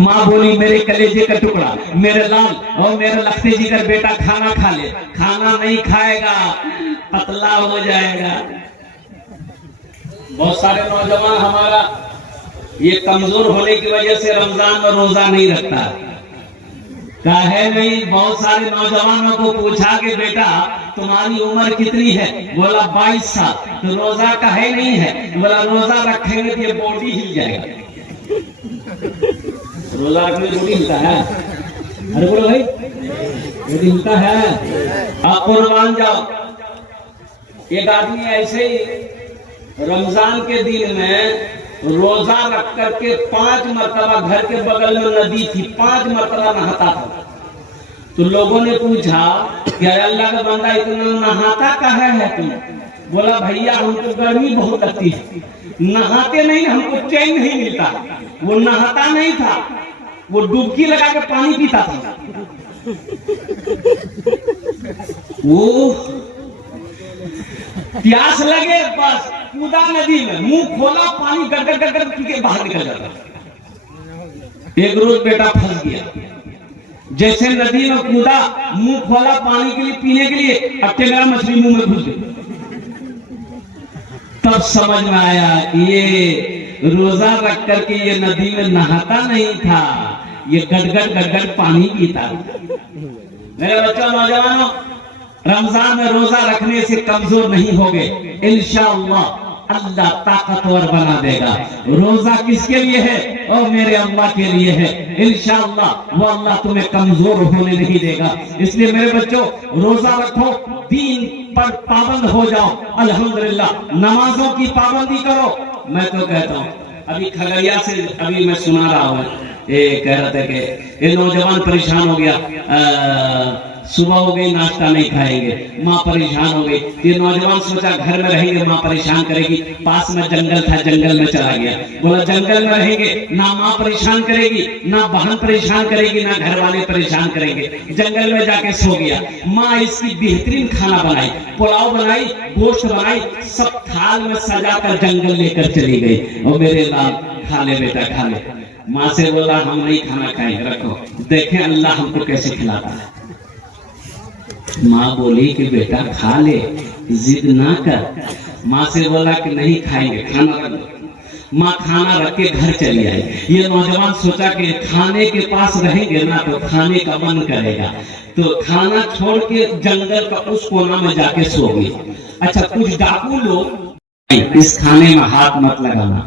माँ बोली मेरे कलेजे का टुकड़ा, मेरे लाल और मेरे लखते जी का बेटा खाना खा ले। खाना नहीं खाएगा, पतला हो जाएगा। बहुत सारे नौजवान हमारा ये कमजोर होने की वजह से रमजान में रोजा नहीं रखता। काहे नहीं? बहुत सारे नौजवानों को पूछा कि बेटा तुम्हारी उम्र कितनी है? बोला 22 साल। तो रोजा काहे नहीं है? बोला रोजा रखेंगे तो ये बॉडी हिल जाएगा। रोजा रखने बॉडी हिलता है? अरे बोलो भाई, बॉडी हिलता है। आप कुर्बान जाओ। एक आदमी ऐसे ही रमजान के दिन में रोजा रख करके 5 मरतबा, घर के बगल में नदी थी, 5 मरतबा नहाता था। तो लोगों ने पूछा कि अल्लाह का बंदा इतना नहाता काहे है तुम? बोला भैया हमको गर्मी बहुत लगती है, नहाते नहीं, हमको चैन नहीं मिलता। वो नहाता नहीं था, वो डुबकी लगा के पानी पीता था। वो प्यास लगे बस कूदा नदी में, मुंह खोला, पानी गड़गड़ गड़गड़ पी के बाहर निकल जाता। एक रोज बेटा फंस गया, जैसे नदी में कूदा, मुंह खोला पानी के लिए, पीने के लिए, अब टेंगरा मछली मुंह में घुस गई। तब समझ में आया कि ये रोजा रख करके ये नदी में नहाता नहीं था, ये गड़गड़ गड़गड़ पानी पीता था। मेरे बच्चों, नौजवानों, रमजान में रोजा रखने से कमजोर नहीं होगे। इंशाअल्लाह अल्लाह ताकतवर बना देगा। रोजा किसके लिए है? और मेरे अल्लाह के लिए है। इंशाअल्लाह वो अल्लाह तुम्हें कमजोर होने नहीं देगा। इसलिए मेरे बच्चों, रोजा रखो, दीन पर पाबंद हो जाओ। अल्हम्दुलिल्लाह, नमाजों की पाबंदी करो। मैं तो कहता हूँ, अभी खगड़िया से अभी मैं सुना रहा हूँ, ये कह रहा था कि ये नौजवान परेशान हो गया, सुबह हो गई नाश्ता नहीं खाएंगे, माँ परेशान हो गई। ये नौजवान सोचा घर में रहेंगे माँ परेशान करेगी, पास में जंगल था, जंगल में चला गया। बोला जंगल में रहेंगे ना माँ परेशान करेगी, ना बहन परेशान करेगी, ना घर वाले परेशान करेंगे। जंगल में जाके सो गया। माँ इसकी बेहतरीन खाना बनाई, पुलाव बनाई, गोश्त बनाई, सब थाल में सजा कर जंगल लेकर चली गई। और मेरे लाल खा ले बेटा, खा ले। माँ से बोला हम नहीं खाना खाएंगे, रखो, देखें अल्लाह हमको कैसे खिलाता है। माँ बोली कि बेटा खा ले, जिद ना कर। माँ से बोला कि नहीं खाएंगे, खाना रख दो। माँ खाना रख के घर चली आई। ये नौजवान सोचा कि खाने के पास रहेंगे ना तो खाने का मन करेगा, तो खाना छोड़ के जंगल का उस कोना में जाके सो गई। अच्छा, कुछ डाकू लोग इस खाने में हाथ मत लगाना,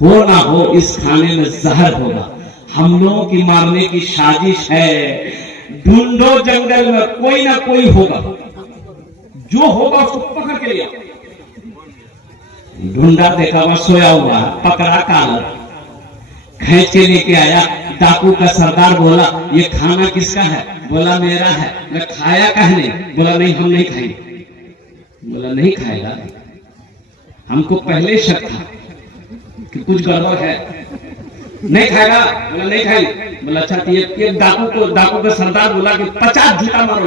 हो ना हो इस खाने में जहर होगा, हम लोगों की मारने की साजिश है, ढूंढो जंगल में, कोई ना कोई होगा, जो होगा उसको पकड़ के लिया। ढूंढा, देखा वह सोया हुआ, पकड़ा, काला खींच के लेके आया। डाकू का सरदार बोला ये खाना किसका है? बोला मेरा है। मैं खाया कहने? बोला नहीं, हम नहीं खाएंगे। बोला नहीं खाएगा? हमको पहले शक था कि कुछ गड़बड़ है, नहीं खाएगा? बोला नहीं खाएंगे। बोला अच्छा, ये डाकू का सरदार बोला कि 50 जूता मारो।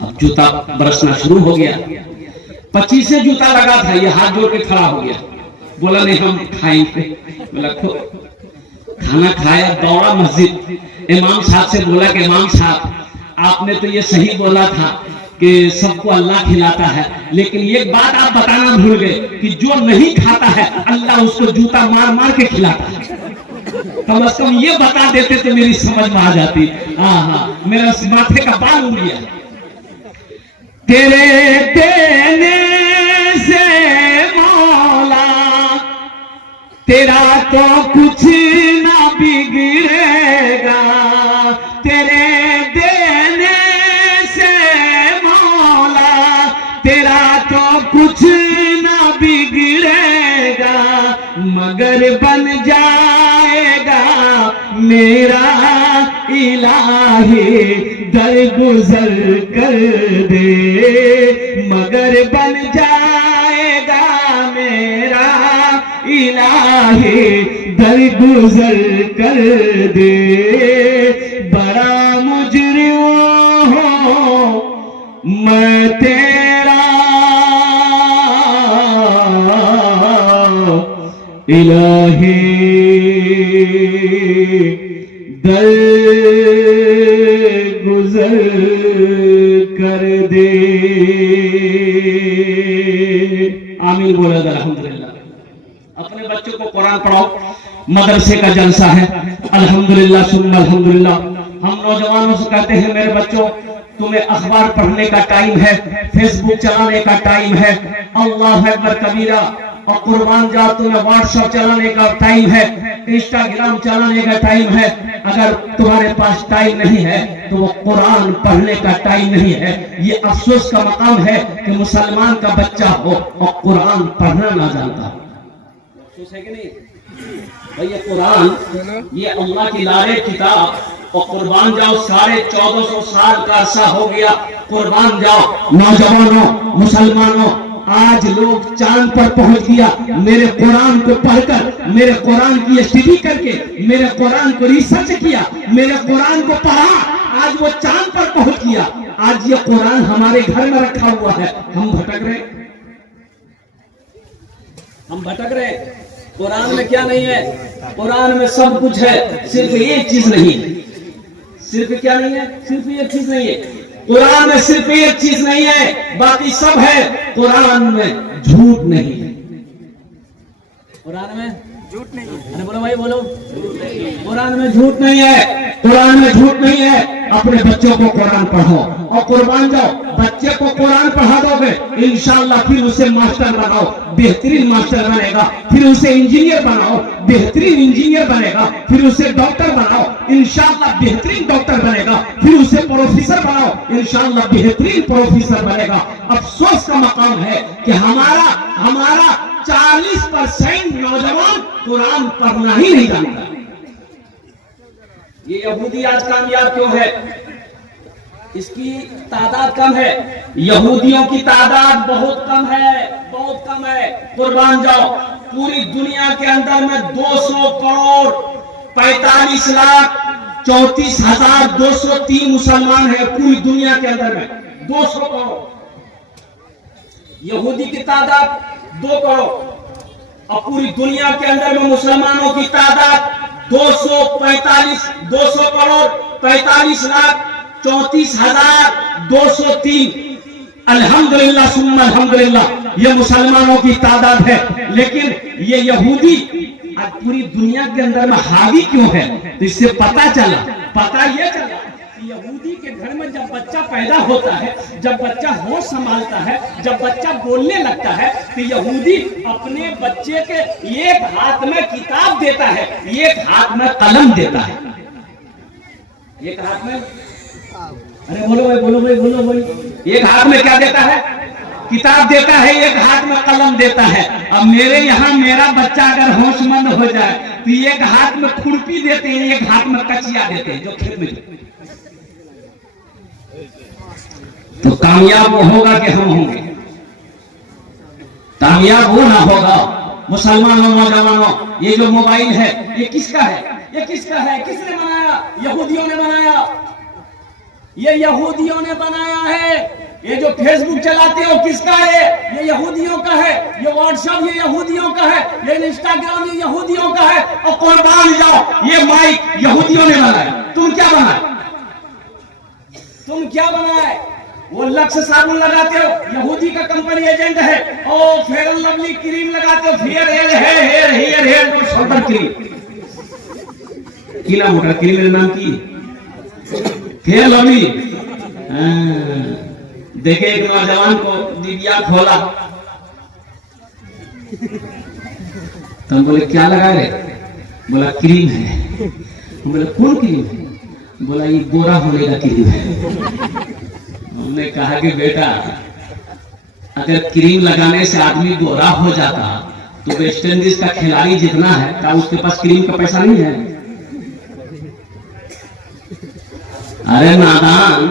अब जूता बरसना शुरू हो गया, 25 जूता लगा था, ये हाथ जोड़ के खड़ा हो गया। बोला नहीं हम खाएंगे। बोला खाना खाया, दौड़ा मस्जिद, इमाम साहब से बोला कि इमाम साहब आपने तो ये सही बोला था कि सबको अल्लाह खिलाता है, लेकिन ये बात आप बताना भूल गए कि जो नहीं खाता है अल्लाह उसको जूता मार मार के खिलाता है। कम से कम ये बता देते तो मेरी समझ में आ जाती। हाँ, मेरा माथे का बाल उड़ गया। तेरे देने से मौला तेरा तो कुछ ना बिगड़ेगा, तेरे देने से मौला तेरा तो कुछ ना बिगड़ेगा, मगर बन जाएगा मेरा इलाही दरगुजर कर दे, मगर बन जाएगा मेरा इलाही दरगुजर कर दे। बड़ा मुजरिम हूँ मैं तेरा इलाही। दर गुजर कर दे। आमीन बोले अल्हम्दुलिल्लाह। अपने बच्चों को कुरान पढ़ाओ, मदरसे का जलसा है। अल्हम्दुलिल्लाह सुन्ना अल्हम्दुलिल्लाह। हम नौजवानों से कहते हैं मेरे बच्चों तुम्हें अखबार पढ़ने का टाइम है, फेसबुक चलाने का टाइम है, अल्लाह अकबर कबीरा, और कुर्बान जाओ तुम्हें व्हाट्सएप चलाने का टाइम है, इंस्टाग्राम चलाने का टाइम है। अगर तुम्हारे पास टाइम नहीं है तो वो कुरान पढ़ने का टाइम नहीं है। ये अफसोस का मकाम है कि मुसलमान का बच्चा हो और कुरान पढ़ना ना जानता हो। अफसोस है कि नहीं भाई? ये कुरान, ये अल्लाह की लारे किताब, और कुर्बान जाओ 1450 साल का अरसा हो गया। कुर्बान जाओ नौजवानों, मुसलमानों, आज लोग चांद पर पहुंच गया। मेरे कुरान को पढ़कर, मेरे कुरान की स्टडी करके, मेरे कुरान को रिसर्च किया, मेरे कुरान को पढ़ा, आज वो चांद पर पहुंच गया। आज ये कुरान हमारे घर में रखा हुआ है, हम भटक रहे, हम भटक रहे। कुरान में क्या नहीं है? कुरान में सब कुछ है, सिर्फ एक चीज नहीं है। सिर्फ क्या नहीं है? सिर्फ एक चीज नहीं है। कुरान में सिर्फ एक चीज नहीं है, बाकी सब है। कुरान में झूठ नहीं है। कुरान में झूठ नहीं है। अरे बोलो भाई बोलो, कुरान में झूठ नहीं है। कुरान में झूठ नहीं है। अपने बच्चों को कुरान पढ़ाओ और कुर्बान जाओ। बच्चे को कुरान पढ़ा दोगे इंशाअल्लाह, फिर उसे मास्टर बनाओ, बेहतरीन मास्टर बनेगा। फिर उसे इंजीनियर बनाओ, बेहतरीन इंजीनियर बनेगा। फिर उसे डॉक्टर बनाओ, इंशाअल्लाह बेहतरीन डॉक्टर बनेगा। फिर उसे प्रोफेसर बनाओ, इंशाअल्लाह बेहतरीन प्रोफेसर बनेगा। अफसोस का मकाम है कि हमारा 40% नौजवान कुरान पढ़ना ही नहीं जानता। ये यहूदी आज कामयाब क्यों है? इसकी तादाद कम है। यहूदियों की तादाद बहुत कम है, बहुत कम है। कुर्बान जाओ, पूरी दुनिया के अंदर में 200 करोड़ 45 लाख 34,203 मुसलमान है पूरी दुनिया के अंदर में। 200 करोड़। यहूदी की तादाद 2 करोड़ और पूरी दुनिया के अंदर में मुसलमानों की तादाद 200 करोड़ 45 लाख 34,203। अल्हम्दुलिल्लाह सुम्मा अल्हम्दुलिल्लाह, ये मुसलमानों की तादाद है। लेकिन ये यहूदी आज पूरी दुनिया के अंदर में हावी क्यों है? तो इससे पता ये चला कि यहूदी के घर में जब बच्चा पैदा होता है, जब बच्चा होश संभालता है, जब बच्चा बोलने लगता है, तो यहूदी अपने बच्चे के एक हाथ में किताब देता है, एक हाथ में कलम देता है। एक हाथ में, अरे बोलो भाई बोलो भाई बोलो भाई, एक हाथ में क्या देता है? किताब देता है, एक हाथ में कलम देता है। अब मेरे यहाँ मेरा बच्चा अगर होशमंद हो जाए तो एक हाथ में खुरपी देते हैं, एक हाथ में कचिया देते हैं, जो खेत में। तो कामयाब वो होगा कि हम होंगे? कामयाब वो ना होगा। मुसलमानों, नौजवानों, ये जो मोबाइल है ये किसका है? ये किसका है? किसने बनाया? यहूदियों ने बनाया। ये यहूदियों ने बनाया है। ये जो फेसबुक चलाते हो किसका है? ये यहूदियों का है। ये व्हाट्सएप ये यहूदियों का है। ये इंस्टाग्राम ये यहूदियों का है। और कुर्बान जाओ, ये माइक यहूदियों ने बनाया। तुम क्या बनाए? तुम क्या बनाए? वो लक्ष्य साबुन लगाते हो, यहूदी का कंपनी एजेंट है। ओ फेयर एंड लवली क्रीम लगाते हो, फेयर हेयर वो सुपर क्रीम, किला मोटा क्रीम मेरे नाम की फेयर लवली। देखे एक नौजवान को दिव्या खोला तो हम बोले क्या लगा रे? बोला क्रीम है। बोले कौन क्रीम है? बोला ये गोरा होने का क्रीम है। हमने कहा कि बेटा अगर क्रीम लगाने से आदमी गोरा हो जाता तो वेस्ट इंडीज का खिलाड़ी जितना है क्या उसके पास क्रीम का पैसा नहीं है? अरे नादान,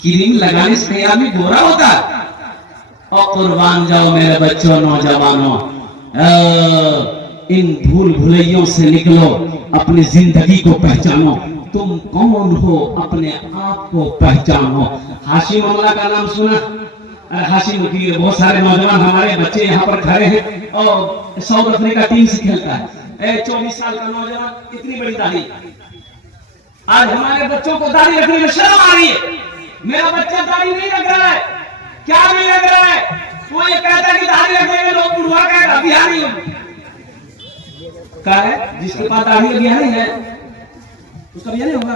क्रीम लगाने से आदमी गोरा होता है। और कुर्बान जाओ मेरे बच्चों, नौजवानों, इन भूल भुलैयों से निकलो, अपनी जिंदगी को पहचानो। तुम कौन हो अपने आप को पहचानो। हाशिम अमला का नाम सुना? हाशिम की बहुत सारे नौजवान हमारे बच्चे यहाँ पर खड़े हैं और साउथ अफ्रीका टीम से खेलता है। 24 साल का नौजवान इतनी बड़ी दाढ़ी। आज हमारे बच्चों को दाढ़ी रखने में शर्म आ रही है। मेरा बच्चा दाढ़ी नहीं रख रहा है, क्या नहीं रख रहा है? वो ये कहता है कि दाढ़ी रखने में लोग बुढ़वा का बिहारी का है, जिसके पास दाढ़ी बिहारी है उसका बिहारी होगा।